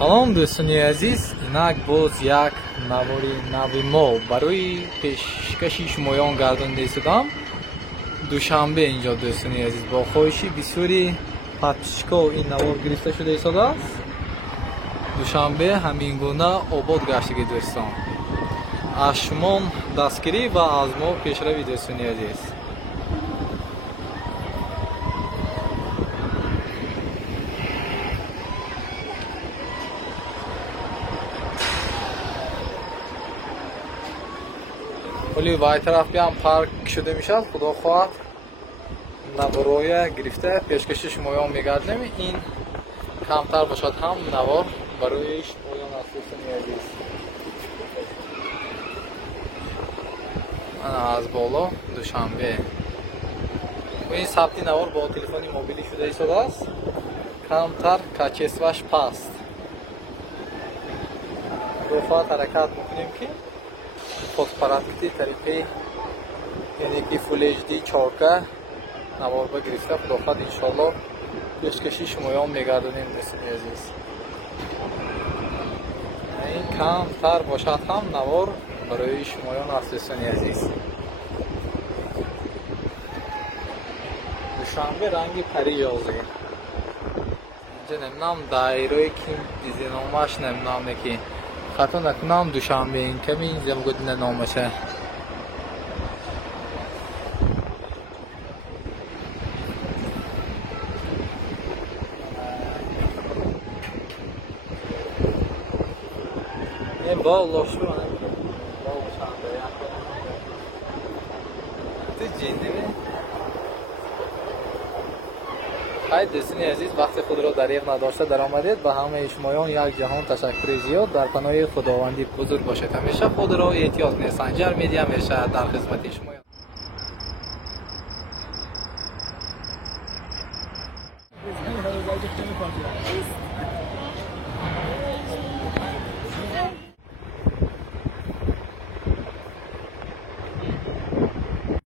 салом дӯстони азиз, инак боз як навори нави мо барои пешкаши шумоён гардонида истодам. душанбе инҷо дӯстони азиз бо хоҳиши бисёри подписчикҳо ин навор гирифта шуда истодааст. душанбе ҳамин гуна обод гаштаги дӯстон. аз шумо дастгирӣ ва аз мо пешрави дӯстони азиз. ولی وای طرف بیام پارک شده میشد خدا خواهد نوارای گرفته پیشکش شمایان میگردیم. این کمتر باشد هم نوار برای شمایان از دوستان عزیز. من از بالا دوشنبه و این ثبت نوار با تلفن موبیلی شده ایستاده است. کمتر کچسوش پست دو خواهد حرکت میکنیم که فوتوپراتیکی طریقی یعنی که فول اچ دی 4K نوار با گرفته خدا خواهد انشالله پیشکشی شمایان میگردونیم دوستان عزیز. این کمتر باشد هم نوار برای شمایان از دوستان عزیز. دوشنبه رنگ پری یازه اینجا نمیدونم دایره که دیزاینش نمیدونم که خطا نکنم دوشنبه این کمی اینجا بگوید نامشه. این با لاشو با دوشنبه تو جینی های دوستان عزیز، وقت خود را دریغ نداشته در آمدید. به همه شمایان یک جهان تشکر زیاد. در پناه خداوندی بزرگ باشید. همیشه خود را احتیاط مسنجر میدیم همیشه در خدمت شمایان.